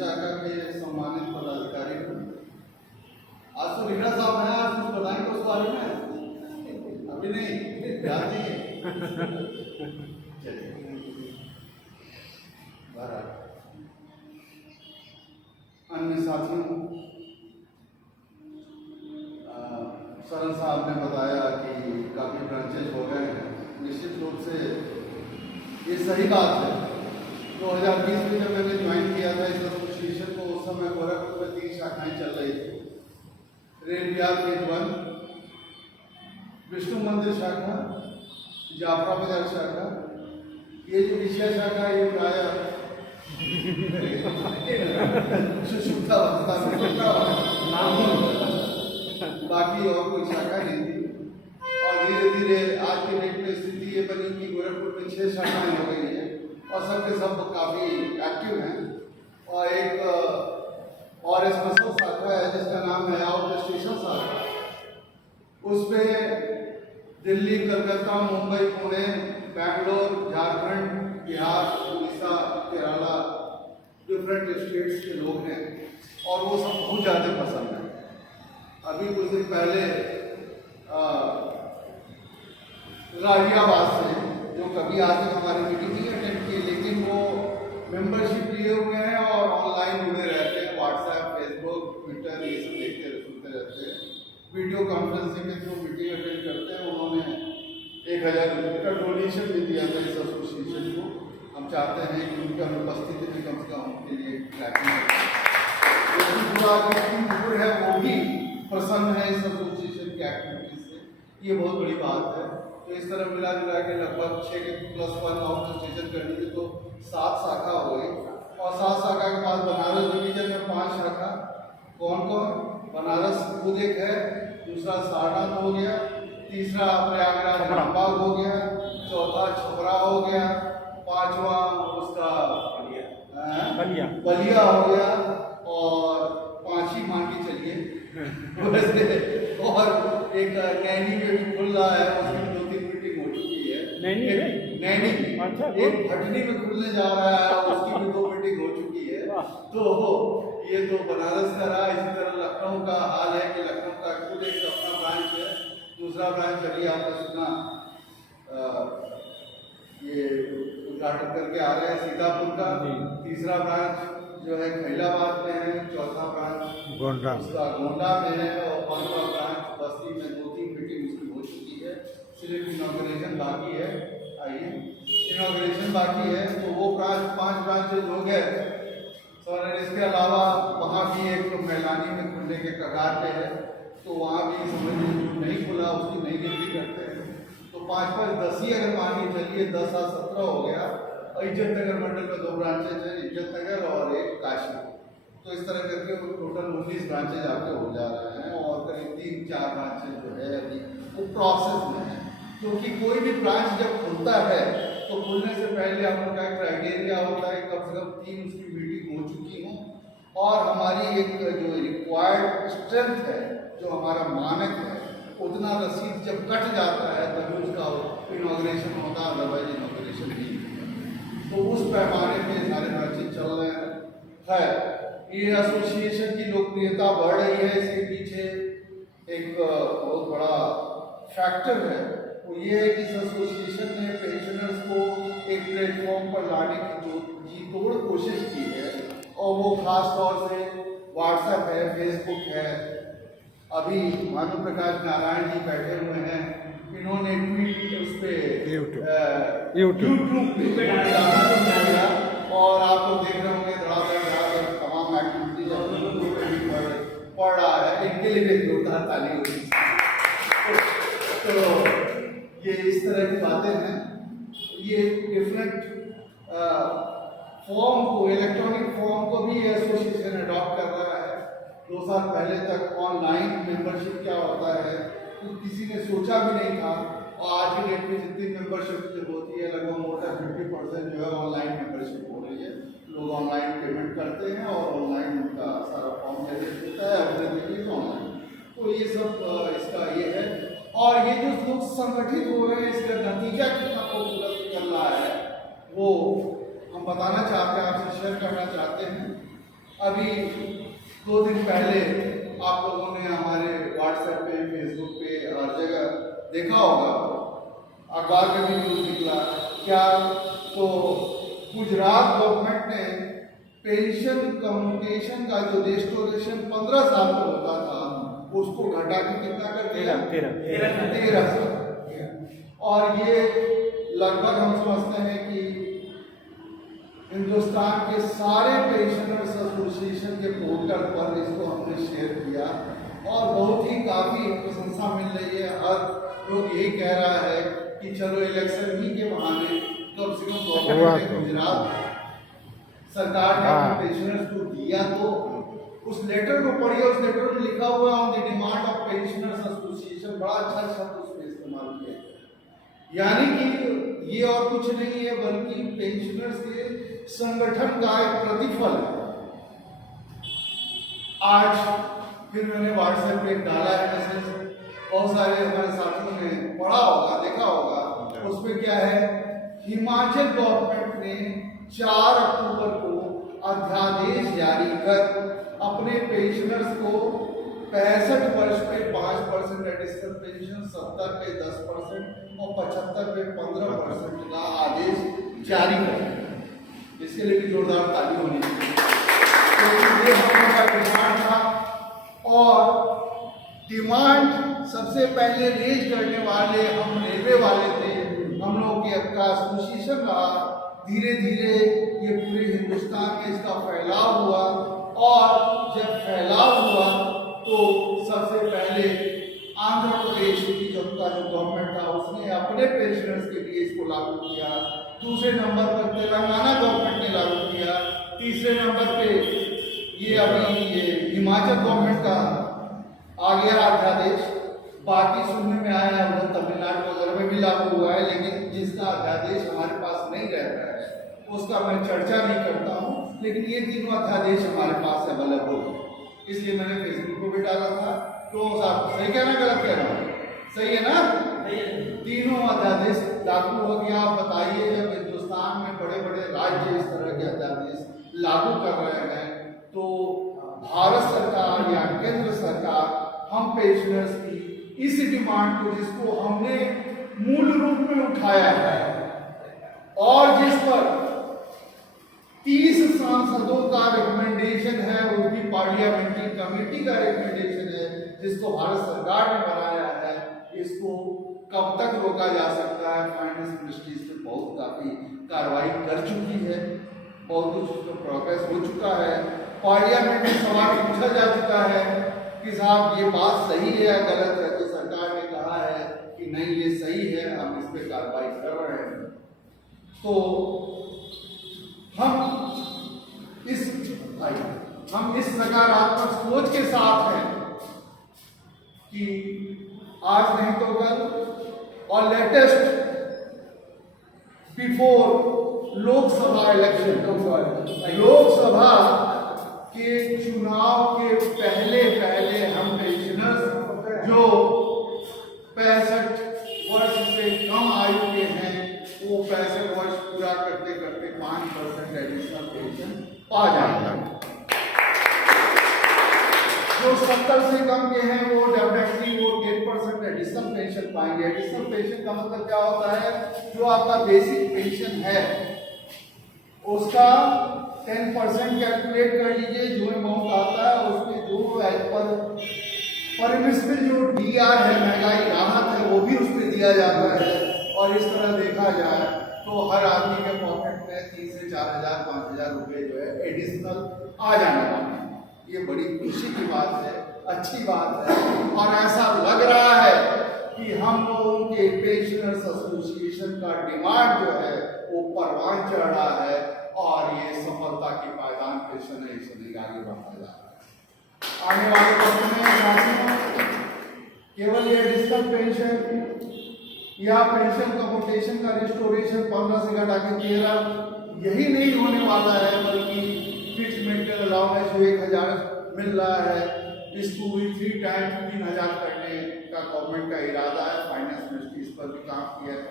शाखा के सम्मानित पदाधिकारी को। आज तो रिगड़ा साहब हैं, आज कुछ बताएंगे उस बारे में? अभी नहीं, याद नहीं है। चलिए अन्य साथियों, सरन साहब ने बताया कि काफ़ी ब्रांचेज हो गए हैं। निश्चित रूप से ये सही बात है। 2020 में जब मैंने ज्वाइन किया था इस एसोसिएशन को, उस समय गोरखपुर में 3 शाखाएं चल रही थी। रेल विहार फेज 1, विष्णु मंदिर शाखा, जाफरा बाजार शाखा। ये जो विषय शाखा है ये प्राय सुषुप्ता अवस्था में बाकी और कोई शाखा नहीं थी। और धीरे धीरे आज के डेट में स्थिति ये बनी कि गोरखपुर में 6 शाखाएं हो गई हैं और सब के सब काफ़ी एक्टिव हैं। और एक और स्पेशल शाखा है जिसका नाम है आउट स्टेशन शाखा। उस पे दिल्ली, कलकत्ता, मुंबई, पुणे, बैंगलोर, झारखंड, बिहार, उड़ीसा, केरला, डिफरेंट स्टेट्स के लोग हैं और वो सब बहुत ज़्यादा पसंद है। अभी कुछ दिन पहले गाजियाबाद से जो कभी आज तक हमारी मीटिंग नहीं अटेंड की, लेकिन वो मेंबरशिप लिए हुए हैं और ऑनलाइन जुड़े रहते हैं। व्हाट्सएप, फेसबुक, ट्विटर ये सब देखते सुनते रहते हैं। वीडियो कॉन्फ्रेंसिंग के थ्रू मीटिंग अटेंड करते हैं। उन्होंने 1000 रुपये का डोनेशन भी दिया था इस एसोसिएशन को। हम चाहते हैं कि उनकी अनुपस्थिति में कम से कम उनके लिए ट्रैकिंग है, वो भी प्रसन्न है इस एसोसिएशन की एक्टिविटीज से। ये बहुत बड़ी बात है। तो इस तरह मिला जुला के लगभग 6+1 आउट स्टेशन करनी थी तो 7 शाखा हो गई। और 7 शाखा के बाद बनारस डिवीजन में 5 शाखा। कौन कौन? बनारस खुद एक है, दूसरा सारनाथ हो गया, तीसरा प्रयागराज रामबाग हो गया, चौथा छपरा हो गया, 5वां उसका बलिया हो गया और 5ही मान के चलिए वैसे। और एक नैनी में भी खुल रहा है, उसकी 2-3 मीटिंग हो चुकी है। नैनी एक भटनी में खुलने जा रहा है, उसकी भी 2 मीटिंग हो चुकी है। तो ये तो बनारस का रहा। इसी तरह लखनऊ का हाल है कि लखनऊ का खुद एक अपना ब्रांच है। दूसरा ब्रांच अभी आपने सुना ये उद्घाटन करके आ रहे हैं सीतापुर का। तीसरा ब्रांच जो है खैलाबाद में है, चौथा ब्रांच गोंडा में है और 5वां ब्रांच बस्ती में। 2-3 मीटिंग उसकी हो चुकी है, सिर्फ इनॉग्रेशन बाकी है। इनॉग्रेशन बाकी है तो वो 5 ब्रांचेज हो गए। और इसके अलावा वहाँ भी एक मैलानी में खुलने के कगार पे है, तो वहाँ भी समझिए नहीं खुला, उसकी नई गिनती करते हैं। तो 5-5-10 ही अगर मान के चलिए, 10-17 हो गया। इज्जत नगर मंडल में 2 ब्रांचेज हैं, इज्जत नगर और एक काशी। तो इस तरह करके टोटल 19 ब्रांचेज आपके हो जा रहे हैं और करीब 3-4 ब्रांचेज जो है अभी वो प्रोसेस में है। क्योंकि कोई भी ब्रांच जब खुलता है तो खुलने से पहले आपका क्राइटेरिया होता है कम से कम 3 उसकी मीटिंग हो चुकी हो और हमारी एक जो रिक्वायर्ड स्ट्रेंथ है, जो हमारा मानक है, उतना रसीद जब कट जाता है तभी उसका इनॉग्रेशन होता है, अदरवाइज इनॉग्रेशन नहीं। तो उस पैमाने पे सारे ब्रांचेज चल रहे हैं। ये एसोसिएशन की लोकप्रियता बढ़ रही है, इसके पीछे एक बहुत बड़ा फैक्टर है। वो ये है कि इस एसोसिएशन ने पेंशनर्स को एक प्लेटफॉर्म पर लाने की जो जी तोड़ कोशिश की है, और वो खास तौर से व्हाट्सएप है, फेसबुक है। अभी भानु प्रकाश नारायण जी बैठे हुए हैं, इन्होंने ट्वीट उस पर यूट्यूब पे और आप लोग देख रहे होंगे धड़ाधड़ तमाम एक्टिविटीज पढ़ रहा है। इनके लिए भी जोरदार ताली होगी। तो ये इस तरह की बातें हैं। ये डिफरेंट फॉर्म को, इलेक्ट्रॉनिक फॉर्म को भी एसोसिएशन अडॉप्ट कर रहा है। 2 साल पहले तक ऑनलाइन मेंबरशिप क्या होता है तो किसी ने सोचा भी नहीं था। और आज की डेट में जितनी मेंबरशिप होती है लगभग मोटा 50% जो है ऑनलाइन मेंबरशिप हो रही है। लोग ऑनलाइन पेमेंट करते हैं और ऑनलाइन उनका सारा फॉर्म जनरेट होता है, एवरीथिंग ऑनलाइन। तो ये सब इसका ये है। और ये जो लोग संगठित हो रहे हैं, इसका नतीजा कितना खूबसूरत निकल रहा है वो हम बताना चाहते हैं, आपसे शेयर करना चाहते हैं। अभी 2 दिन पहले आप लोगों ने हमारे व्हाट्सएप पे, फेसबुक पे, हर जगह देखा होगा, अखबार में भी न्यूज़ निकला क्या, तो गुजरात गवर्नमेंट ने पेंशन कम्युटेशन का जो रेस्टोरेशन 15 साल का होता था उसको घटा के कितना कर दिया? 13 साल। और ये लगभग हम समझते हैं कि हिंदुस्तान के सारे पेंशनर्स एसोसिएशन के पोर्टल पर इसको हमने शेयर किया और बहुत ही काफ़ी प्रशंसा मिल रही है। हर लोग यही कह रहा है कि चलो इलेक्शन ही के बहाने कम से कम गवर्नमेंट ने गुजरात सरकार ने पेंशनर्स को दिया, तो उस लेटर को पढ़िए। उस लेटर में लिखा हुआ on the demand of pensioners association, बड़ा अच्छा शब्द उसमें इस्तेमाल किया, यानी कि ये और कुछ नहीं है बल्कि पेंशनर्स के संगठन का एक प्रतिफल है। आज फिर मैंने व्हाट्सएप पे डाला है मैसेज, बहुत सारे हमारे साथियों ने पढ़ा होगा, देखा होगा। उसमें क्या है, हिमाचल गवर्नमेंट ने 4 अक्टूबर को अध्यादेश जारी कर अपने पेंशनर्स को 65 वर्ष पे 5% एडिशनल पेंशन, 70 पे 10% और 75 पे 15% का आदेश जारी कर। इसके लिए भी जोरदार ताली होनी चाहिए। तो ये हम लोगों का डिमांड था और डिमांड सबसे पहले रेज करने वाले हम रेलवे वाले थे। हम लोगों के का एसोसिएशन रहा, धीरे धीरे ये पूरे हिंदुस्तान में इसका फैलाव हुआ और जब फैलाव हुआ तो सबसे पहले आंध्र प्रदेश की जो गवर्नमेंट था उसने अपने पेंशनर्स के लिए इसको लागू किया। दूसरे नंबर पर तेलंगाना गवर्नमेंट ने लागू किया। तीसरे नंबर पे ये अभी ये हिमाचल गवर्नमेंट का आ गया अध्यादेश। बाकी सुनने में आया है उधर तमिलनाडु वगैरह में भी लागू हुआ है, लेकिन जिसका अध्यादेश हमारे पास नहीं रहता है उसका मैं चर्चा नहीं करता हूँ। लेकिन ये तीनों अध्यादेश हमारे पास अवेलेबल है, इसलिए मैंने फेसबुक को भी डाला था। तो साहब सही कहना गलत कह रहा हूँ? सही है ना? तीनों अध्यादेश लागू हो गया। आप बताइए, जब हिंदुस्तान में बड़े बड़े राज्य इस तरह के अध्यादेश लागू कर रहे हैं तो भारत सरकार या केंद्र सरकार हम पेंशनर्स की इस डिमांड को, जिसको हमने मूल रूप में उठाया है और जिस पर 30 सांसदों का रिकमेंडेशन है, वो भी पार्लियामेंट्री कमेटी का रिकमेंडेशन है जिसको भारत सरकार ने बनाया है, इसको कब तक रोका जा सकता है? फाइनेंस मिनिस्ट्री इस पर बहुत काफ़ी कार्रवाई कर चुकी है, बहुत कुछ उसमें प्रोग्रेस हो चुका है। पार्लियामेंट में सवाल पूछा जा चुका है कि साहब ये बात सही है या गलत है, तो सरकार ने कहा है कि नहीं ये सही है, हम इस पर कार्रवाई कर रहे हैं। तो हम इस सकारात्मक सोच के साथ हैं कि आज नहीं तो कल और latest before Lok Sabha election, Lok Sabha के चुनाव के पहले हम पेंशनर्स जो 65 वर्ष से कम आयु के हैं वो 65 वर्ष पूरा करते करते 5% एडिशनल पेंशन पा जाएगा। जो 70 से कम के हैं वो डेफिनेटली वो 10% एडिशनल पेंशन पाएंगे। एडिशनल पेंशन का मतलब क्या होता है? जो आपका बेसिक पेंशन है उसका 10% कैलकुलेट कर लीजिए, जो अमाउंट आता है उसमें जो एज पर परमिसिबल जो डीआर है, महंगाई राहत है, वो भी उसमें दिया जाता है। और इस तरह देखा जाए तो हर आदमी के पॉकेट में 3 से 4,000 5,000 रुपये जो है एडिशनल आ जाने वाले हैं। ये बड़ी खुशी की बात है, अच्छी बात है। और ऐसा लग रहा है कि हम लोगों के पेंशनर्स एसोसिएशन का डिमांड जो है वो परवान चढ़ रहा है और ये सफलता की पायदान पे शनैः शनैः आगे बढ़ता जा रहा है। आने वाले वक्त में केवल ये एडिशनल पेंशन या पेंशन कम्यूटेशन का रिस्टोरेशन 15 से घटा के 13 यही नहीं होने वाला है, बल्कि फिक्स मेंटेन अलाउंस जो 1,000 मिल रहा है इसको भी 3 टाइम्स 3,000 करने का गवर्नमेंट का इरादा है। फाइनेंस मिनिस्ट्री इस पर भी काम किया है।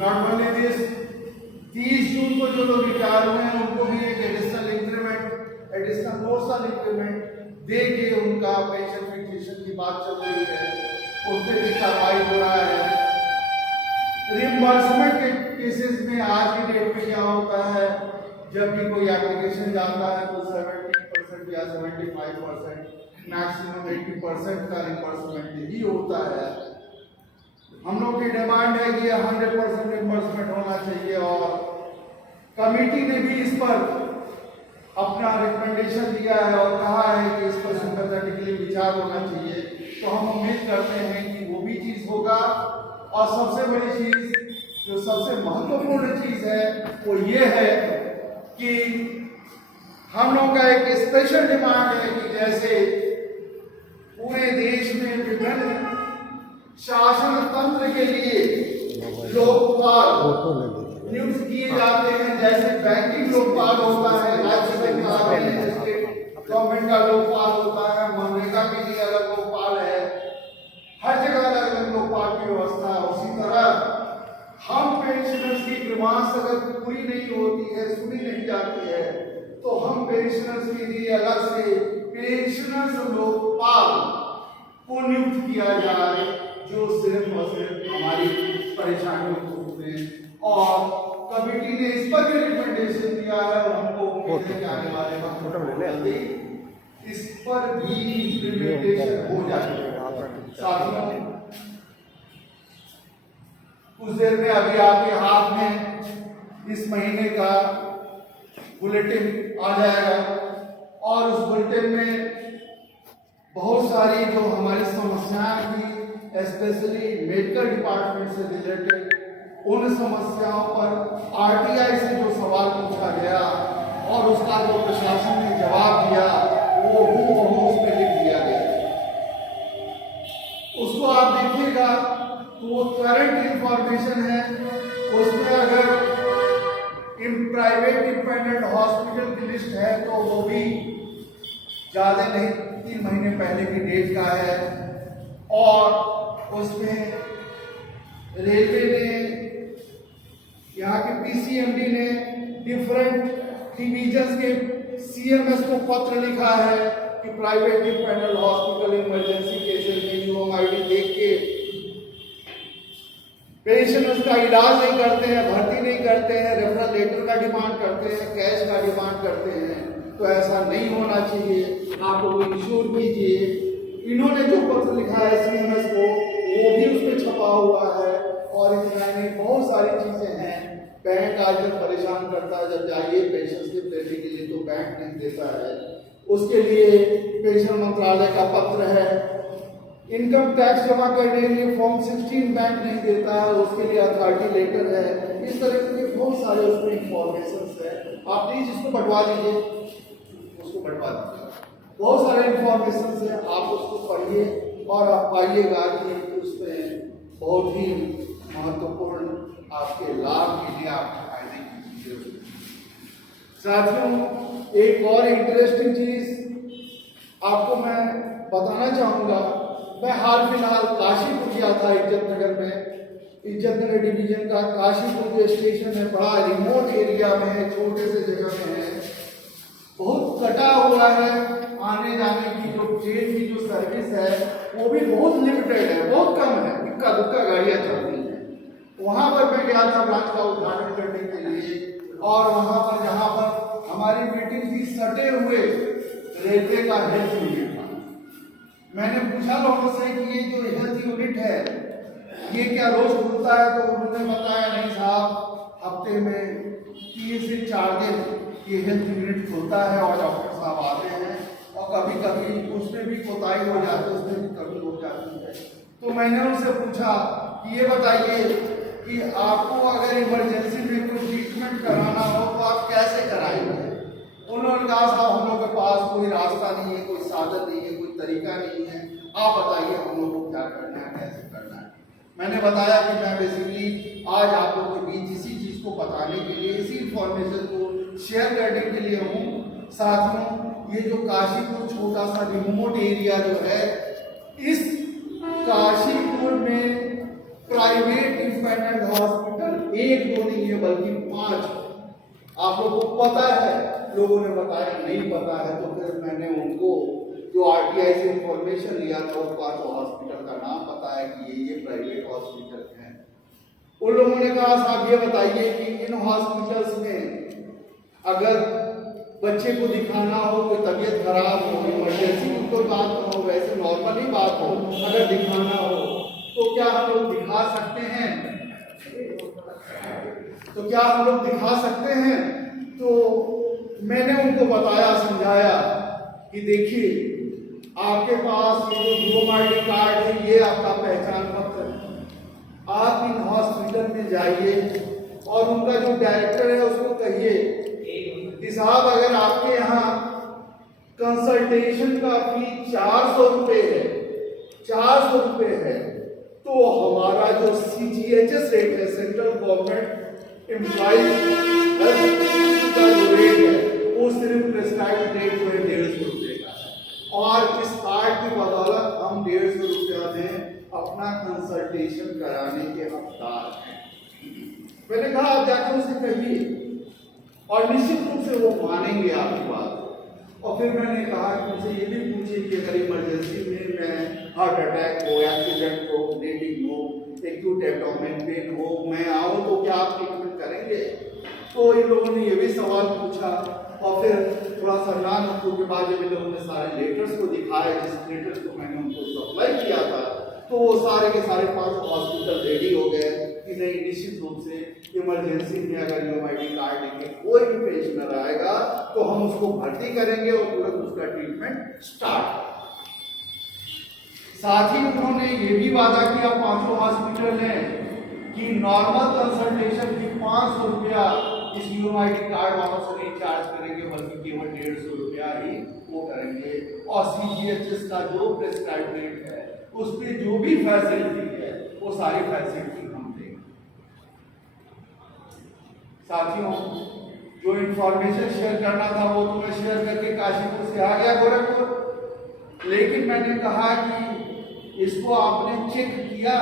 नॉट ओनली दिस, 30 जून को जो लोग रिटायर हुए हैं उनको भी एक additional increment additional morsel increment दे के उनका पेंशन फिक्सेशन की बात चल रही है, उस पर भी कार्रवाई हो रहा है। रिम्बर्समेंट के केसेस में आज की डेट में क्या होता है, जब भी कोई एप्लीकेशन जाता है तो 70% या 75%, मैक्सिमम 80% का रिम्बर्समेंट ही होता है। हम लोग की डिमांड है कि 100% रिम्बर्समेंट होना चाहिए और कमेटी ने भी इस पर अपना रिकमेंडेशन दिया है और कहा है कि इस पर सिंपैथेटिकली विचार होना चाहिए। तो हम उम्मीद करते हैं कि वो भी चीज़ होगा। और सबसे बड़ी चीज़, जो सबसे महत्वपूर्ण चीज़ है, वो ये है कि हम लोग का एक स्पेशल डिमांड है कि जैसे पूरे देश में विभिन्न शासन तंत्र के लिए लोकपाल नियुक्त किए जाते हैं, जैसे बैंकिंग लोकपाल होता है, राज्य सरकार में स्टेट गवर्नमेंट का लोकपाल होता है, मनरेगा के लिए अलग लोकपाल है, हर जगह अलग अलग लोकपाल की व्यवस्था है। उसी तरह हम पेंशनर्स की डिमांड्स अगर पूरी नहीं होती है, सुनी नहीं जाती है, तो हम पेंशनर्स के लिए अलग से पेंशनर्स लोकपाल को नियुक्त किया जाए, जो सिर्फ और सिर्फ हमारी परेशानियों को सुने। और कमेटी ने इस पर भी रिकमेंडेशन दिया है और हमको उम्मीद है कि आने वाले वक्त में इस पर भी इम्प्लीमेंटेशन हो जाएगा। साथियों, कुछ देर में अभी आपके हाथ में इस महीने का बुलेटिन आ जाएगा और उस बुलेटिन में बहुत सारी जो हमारी समस्याएं थी, स्पेशली मेडिकल डिपार्टमेंट से रिलेटेड, उन समस्याओं पर आरटीआई से जो सवाल पूछा गया और उसका जो प्रशासन ने जवाब दिया, वो हूबहू उस पर लिख दिया गया। उसको आप देखिएगा तो वो करंट इंफॉर्मेशन है। उसमें अगर प्राइवेट इंडिपेंडेंट हॉस्पिटल की लिस्ट है तो वो भी ज़्यादा नहीं, 3 महीने पहले की डेट का है। और उसमें रेलवे ने, यहाँ के पीसीएमडी ने डिफरेंट डिवीजन्स के सीएमएस को पत्र लिखा है कि private independent hospital emergency cases में यूएमआईडी देख के पेशेंट्स का इलाज नहीं करते हैं, भर्ती नहीं करते हैं, रेफरल लेटर का डिमांड करते हैं, कैश का डिमांड करते हैं। तो ऐसा नहीं होना चाहिए, आप लोग इंश्योर कीजिए। इन्होंने जो पत्र लिखा है सीएमएस को, वो भी उसमें छपा हुआ है। और इतना नहीं, बहुत सारी चीजें हैं। बैंक आज तक परेशान करता है, जब जाइए पेंशन स्लिप लेने के लिए तो बैंक नहीं देता है। उसके लिए पेंशन मंत्रालय का पत्र है। इनकम टैक्स जमा करने के लिए फॉर्म 16 बैंक नहीं देता है, उसके लिए अथॉरिटी लेटर है। इस तरह के बहुत सारे उसमें इंफॉर्मेशन है। आप प्लीज इसको बंटवा लीजिए, उसको बंटवा दीजिए। बहुत सारे इंफॉर्मेशन है, आप उसको पढ़िए और आप पाइएगा कि उसमें बहुत ही महत्वपूर्ण आपके लाभ के लिए, आपके फायदे की चीजें होती हैं। साथियों, एक और इंटरेस्टिंग चीज आपको मैं बताना चाहूँगा। मैं हाल फिलहाल काशीपुर गया था, इज्जत नगर में। इज्जत नगर डिवीजन का काशीपुर जो स्टेशन है, बड़ा रिमोट एरिया में है, छोटे से जगह में है, बहुत कटा हुआ है। आने जाने की जो ट्रेन की जो सर्विस है वो भी बहुत लिमिटेड है, बहुत कम है, इक्का दुक्का गाड़ियाँ चलती हैं। वहाँ पर मैं गया था ब्रांच का उद्घाटन करने के लिए, और वहाँ पर जहाँ पर हमारी मीटिंग थी, सटे हुए रेलवे का हेल्थ यूनिट था। मैंने पूछा लोगों से कि ये जो हेल्थ यूनिट है ये क्या रोज खुलता है? तो उन्होंने बताया नहीं साहब, हफ्ते में 3 से 4 दिन ये हेल्थ यूनिट खुलता है और डॉक्टर साहब आते हैं, और कभी कभी उसमें भी कोताही हो जाती है, उसमें भी कमी हो जाती है। तो मैंने उनसे पूछा कि ये बताइए कि आपको अगर इमरजेंसी में कोई ट्रीटमेंट कराना हो तो आप कैसे कराएंगे? उन्होंने कहा साहब हम लोग के पास कोई रास्ता नहीं है, कोई साधन नहीं है, कोई तरीका नहीं है, आप बताइए हम लोग को क्या करना है, कैसे करना है। मैंने बताया कि मैं बेसिकली आज आप लोगों के बीच इसी चीज़ को बताने के लिए, इसी इंफॉर्मेशन को शेयर करने के लिए हूँ। साथियों, ये जो काशीपुर छोटा सा रिमोट एरिया जो है, इस काशीपुर में प्राइवेट इंडिपेंडेंट हॉस्पिटल 1-2 नहीं है बल्कि 5। आप लोगों को पता है लोगों ने बताया नहीं पता है, तो फिर मैंने उनको जो आरटीआई से इंफॉर्मेशन लिया था वो 5 हॉस्पिटल का नाम बताया कि ये प्राइवेट हॉस्पिटल हैं। उन लोगों ने कहा साहब ये बताइए कि इन हॉस्पिटल्स में अगर बच्चे को दिखाना हो, कोई तबीयत खराब हो, इमरजेंसी की कोई बात ना हो, वैसे नॉर्मल ही बात हो, अगर दिखाना हो तो क्या हम लोग दिखा सकते हैं? तो क्या हम लोग दिखा सकते हैं? तो मैंने उनको बताया, समझाया कि देखिए आपके पास ये जो यूएमआईडी कार्ड है ये आपका पहचान पत्र है, आप इन हॉस्पिटल में जाइए और उनका जो डायरेक्टर है उसको कहिए कि साहब अगर आपके यहाँ कंसल्टेशन का फी 400 रुपये है, 400 रुपये है, तो हमारा जो CGHS रेट है, सेंट्रल गवर्नमेंट एम्प्लॉइज का जो रेट है वो सिर्फ प्रेस्क्राइब्ड रेट जो है 150 रुपये का है, और इस कार्ड की बदौलत हम 150 रुपया में अपना कंसल्टेशन कराने के हकदार हैं। मैंने कहा आप जाकर उसे कहिए और निश्चित रूप से वो मानेंगे आपकी बात। और फिर मैंने कहा कि मुझे ये भी पूछिए कि अगर इमरजेंसी में मैं हार्ट अटैक हो, एक्सीडेंट हो, ब्लीडिंग हो, एक्यूट एब्डोमेन पेन हो, मैं आऊँ तो क्या आप ट्रीटमेंट करेंगे? तो इन लोगों ने ये भी सवाल पूछा और फिर थोड़ा सा नाम के बाद जब इन लोगों ने सारे लेटर्स को दिखाए, जिस लेटर्स को मैंने उनको सप्लाई किया था, तो वो सारे के सारे 5 हॉस्पिटल रेडी हो गए कि नहीं निश्चित रूप से इमरजेंसी में अगर यूएमआईडी कार्ड लेके कोई भी पेशेंट आएगा तो हम उसको भर्ती करेंगे और तुरंत उसका ट्रीटमेंट स्टार्ट। साथ ही उन्होंने ये भी वादा किया 5 हॉस्पिटल ने कि नॉर्मल कंसल्टेशन की 500 रुपया इस यूएमआईडी कार्ड वालों से नहीं चार्ज करेंगे, बल्कि केवल 150 रुपया ही वो करेंगे, और CGHS का जो प्रेस्क्राइब रेट है उस पर जो भी फैसिलिटी है वो सारी फैसिलिटी हम देंगे। साथियों, जो इंफॉर्मेशन शेयर करना था वो तो मैं शेयर करके काशीपुर से आ गया गोरखपुर, लेकिन मैंने कहा कि इसको आपने चेक किया?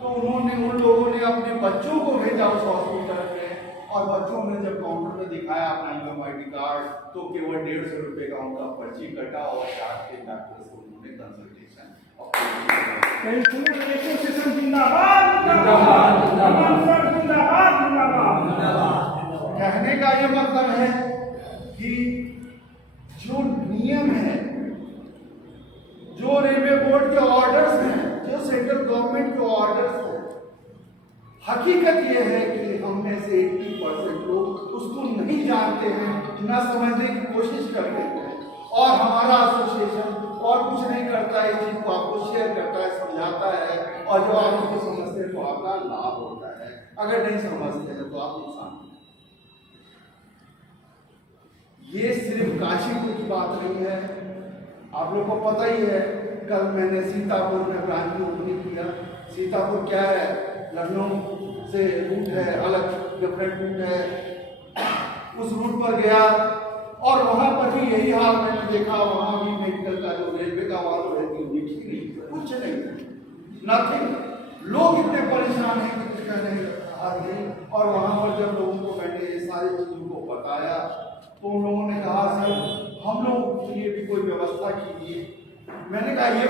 तो उन्होंने, उन लोगों ने अपने बच्चों को भेजा उस हॉस्पिटल में, और बच्चों ने जब काउंटर में दिखाया अपना यूएमआईडी कार्ड तो केवल 150 रुपये का उनका पर्ची कटा और जाके डॉक्टर से उन्होंने कंसल्टेशन। कहने का ये मतलब है कि जो नियम है, जो रेलवे बोर्ड के ऑर्डर्स हैं, जो सेंट्रल गवर्नमेंट के ऑर्डर्स हैं, हकीकत ये है कि हम में से 80% लोग उसको नहीं जानते हैं, न समझने की कोशिश करते हैं, और हमारा एसोसिएशन और कुछ नहीं करता है, इस चीज को आपको शेयर करता है, समझाता है, और जो आप उसको समझते हैं तो आपका लाभ होता है, अगर नहीं समझते हैं तो आप नुकसान। ये सिर्फ काशीपुर की बात नहीं है, आप लोग को पता ही है, कल मैंने सीतापुर में ब्रांच ओपनिंग किया। सीतापुर क्या है, लखनऊ से रूट है, अलग डिफरेंट रूट है, उस रूट पर गया और वहां पर भी यही हाल मैंने देखा। वहां भी मेडिकल का जो रेलवे का वालों है कुछ नहीं, नथिंग। लोग इतने परेशान हैं कि कुछ कहने नहीं। और वहां पर जब लोगों को मैंने ये सारी चीजों को बताया तो उन लोगों ने कहा सर हम लोग के लिए भी कोई व्यवस्था कीजिए। मैंने कहा ये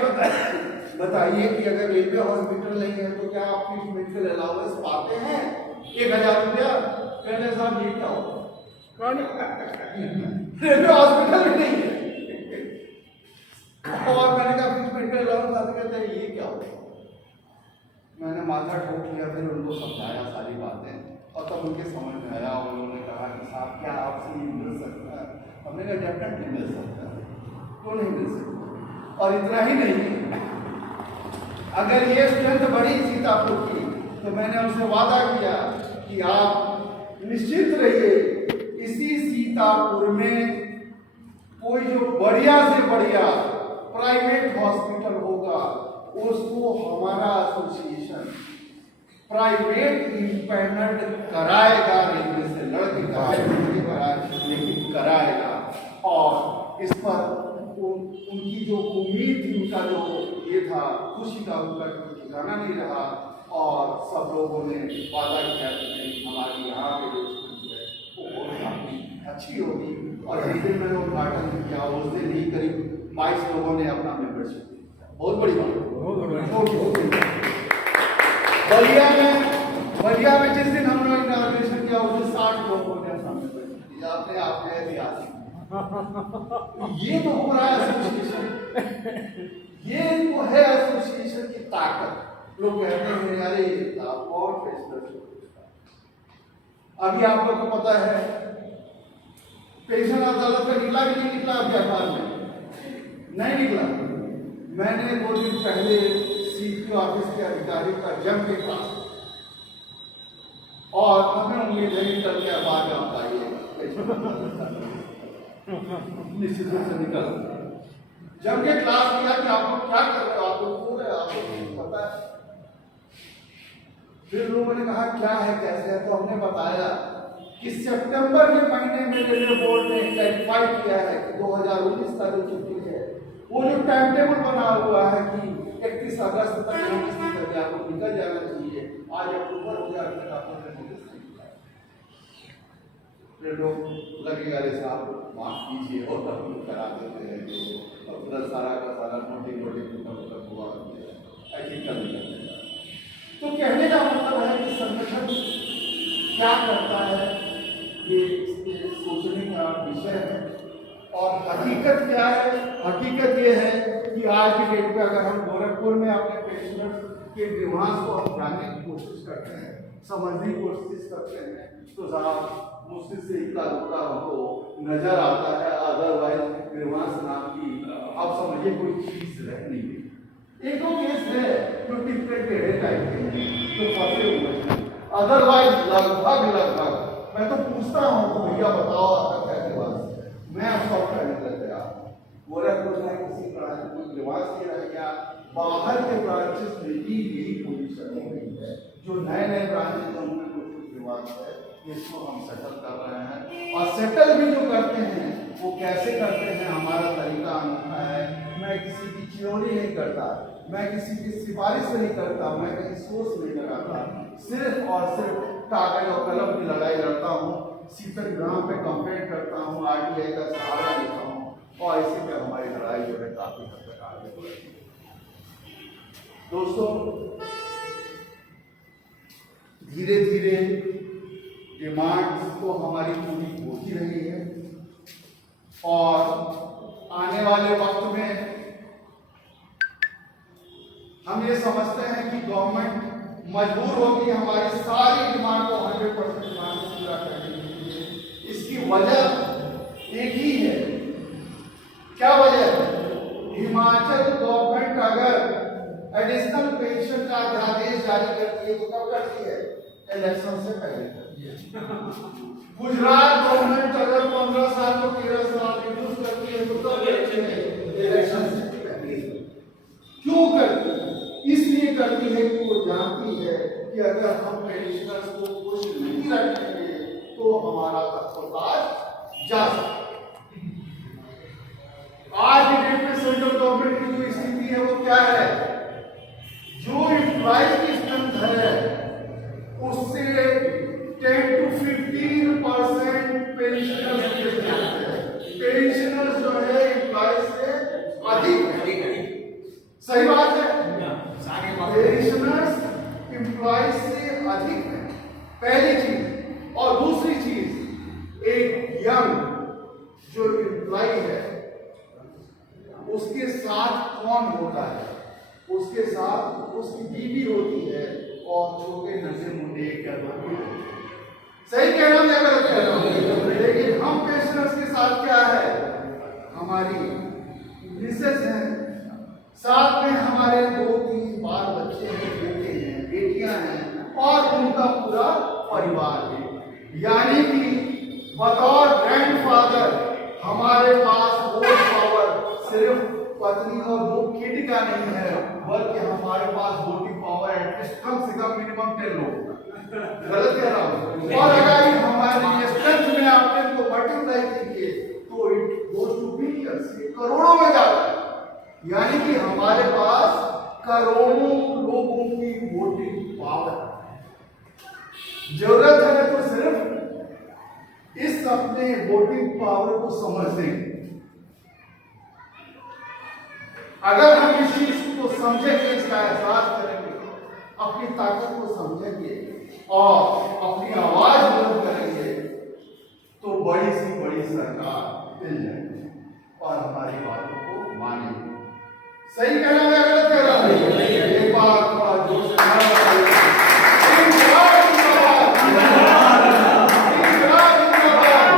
बताइए कि अगर रेलवे हॉस्पिटल नहीं है तो क्या आप मेडिकल अलाउंस पाते हैं 1000 रुपया? कहने साहब ये क्या हो, रेलवे हॉस्पिटल भी नहीं है। और मैंने कहा फिर मेडिकल अलाउंस आते, कहते हैं ये क्या हो। मैंने माथा ठोक लिया, फिर उनको समझाया सारी बातें, और तब उनके समझ में आया। उन्होंने कहा कि साहब क्या आपसे ये मिल सकता है? हमने कहा डेफिनेटली मिल सकता है, क्यों नहीं मिल सकता। और इतना ही नहीं, अगर ये स्ट्रेंथ बढ़ी सीतापुर की तो मैंने उनसे वादा किया कि आप निश्चित रहिए, इसी सीतापुर में कोई जो बढ़िया से बढ़िया प्राइवेट हॉस्पिटल होगा उसको हमारा एसोसिएशन प्राइवेट इंडिपेंडेंट कराएगा, रेलवे से लड़के कराएगा। और इस पर उनकी जो उम्मीद थी, उनका जो ये था, खुशी का उनका ठिकाना नहीं रहा, और सब लोगों ने वादा किया कि हमारी यहाँ पे जो स्कूल है वो बहुत अच्छी होगी। और जिस दिन मैंने उद्घाटन किया उस दिन ही करीब 22 लोगों ने अपना मेंबरशिप दिया। बहुत बड़ी बात। बलिया में जिस दिन हम लोग इनॉग्रेशन किया उस दिन 60 लोगों ने अपना मेंबरशिप दिया। अपने आप में ऐतिहासिक ये तो हो रहा है एसोसिएशन, ये तो है एसोसिएशन की ताकत। लोग कहते हैं अरे और अभी आप लोग को पता है पेंशन अदालत का निकला कि नहीं निकला अभी अखबार में नहीं निकला। मैंने 2 दिन पहले सीपी ऑफिस के अधिकारी का जम के पास और हमें उम्मीद है कि कल के अखबार में आता है निश्चित रूप से निकल जम के क्लास किया कि आप लोग क्या कर रहे हो, आप लोग पूरे आप लोग पता है। फिर लोगों ने कहा क्या है कैसे है, तो हमने बताया कि सितंबर के महीने में रेलवे बोर्ड ने क्लैरिफाई किया है कि 2019 तक जो छुट्टी है वो जो टाइम टेबल बना हुआ है कि 31 अगस्त तक आपको निकल जाना चाहिए, आज अक्टूबर हो गया अभी तक आपने नोटिस नहीं दिया। फिर लोग लगेगा अरे साहब माफ कीजिए और तब करा देते हैं जो पूरा सारा का सारा नोटिंग मतलब हुआ ऐसे कर देते हैं। तो कहने का मतलब है कि संगठन क्या करता है ये सोचने का विषय है। और हकीकत क्या है, हकीकत ये है कि आज की डेट में अगर हम गोरखपुर में अपने पेंशनर्स के ग्रीवांस को हम जानने की कोशिश करते हैं, समझने की कोशिश करते हैं, तो साहब मुश्किल से इतना रुका हमको नजर आता है। अदरवाइज ग्रीवांस नाम की आप समझिए कोई चीज रह नहीं गई। एक दो केस है जो डिफरेंट टाइप के हैं जो फंसे हुए हैं, अदरवाइज लगभग मैं तो पूछता हूँ तो भैया बताओ आपका क्या रिवाज है, मैं आपका निकल गया गोरखपुर में किसी तरह की कोई रिवाज नहीं रह गया। बाहर के ब्रांचेस में भी यही पोजीशन हो गई है, जो नए ब्रांचेस हैं उनमें कुछ रिवाज है, इसको हम सेटल कर रहे हैं। और सेटल भी जो करते हैं वो कैसे करते हैं, हमारा तरीका अनोखा है। मैं किसी की चिरौनी नहीं करता, मैं किसी की सिफारिश नहीं करता, मैं कहीं सोच नहीं लगाता, सिर्फ और सिर्फ कागज और कलम की लड़ाई लड़ता हूँ, शीतल ग्राम पे कंप्लेंट करता हूँ, आरटीआई का सहारा लेता हूँ और इसी पे हमारी लड़ाई जो है काफी हद तक आगे बढ़ रही है। दोस्तों धीरे धीरे डिमांड्स तो हमारी पूरी होती रही है और आने वाले वक्त में हम ये समझते हैं कि गवर्नमेंट मजबूर होगी हमारी सारी डिमांड को 100% डिमांड को पूरा करने के लिए। इसकी वजह एक ही है, क्या वजह है? हिमाचल गवर्नमेंट अगर एडिशनल पेंशन का अध्यादेश जारी करती है तो कब करती है? इलेक्शन से पहले करती है। गुजरात गवर्नमेंट अगर 15 साल को 13 साल रिड्यूस करती है तो कब करती है? इलेक्शन से पहले। क्यों करती है? इसलिए करती है कि वो जानती है कि अगर हम पेंशनर्स को खुश नहीं रखेंगे तो हमारा तत्वताज जा सकता है। आज की डेट में सेंट्रल गवर्नमेंट की जो स्थिति है वो क्या है? जो एम्प्लॉइज की स्ट्रेंथ है उससे 10 to 15% पेंशनर्स जो है एम्प्लॉइज से अधिक है। सही बात है, पेंशनर्स एम्प्लॉइज से अधिक है, पहली चीज। और दूसरी चीज, एक यंग जो एम्प्लॉय है उसके साथ कौन होता है? उसके साथ उसकी बीवी होती है और छोटे नशे मुंडे क्या होते हैं। सही कह रहा हूं या गलत कह रहा हूं? लेकिन हम पेंशनर्स के साथ क्या है? हमारी मिसेस है, साथ में हमारे 2-3 बाल बच्चे हैं, बेटे हैं, बेटियां हैं और उनका पूरा परिवार है। यानी कि बतौर ग्रैंडफादर हमारे पास वोट पावर सिर्फ पत्नी और 2 किड का नहीं है, बल्कि हमारे पास वोटिंग पावर एटलीस्ट कम से कम मिनिमम 10 लोग। गलत कह रहा हूँ? और अगर हमारी स्ट्रेंथ में आपने को मल्टीप्लाई कीजिए तो इट गोज टू बिलियंस, करोड़ों में जाता है। यानी कि हमारे पास करोड़ों लोगों की वोटिंग पावर है। जरूरत है तो सिर्फ इस अपने वोटिंग पावर को समझने, अगर हम इस चीज को समझेंगे, इसका एहसास करेंगे, अपनी ताकत को समझेंगे और अपनी आवाज बुलंद करेंगे, तो बड़ी सी बड़ी सरकार मिल जाएगी और हमारी बातों को मानेंगे। सही कहना है, गलत कह रहा हूं? एक बार थोड़ा जोर से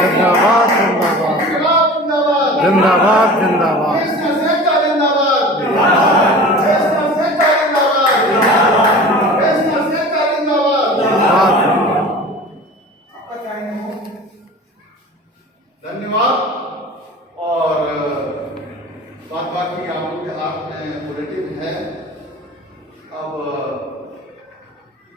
जिंदाबाद जिंदाबाद जिंदाबाद जिंदाबाद धन्यवाद। और बात बाकी आप लोग के हाथ में बुलेटिन है। अब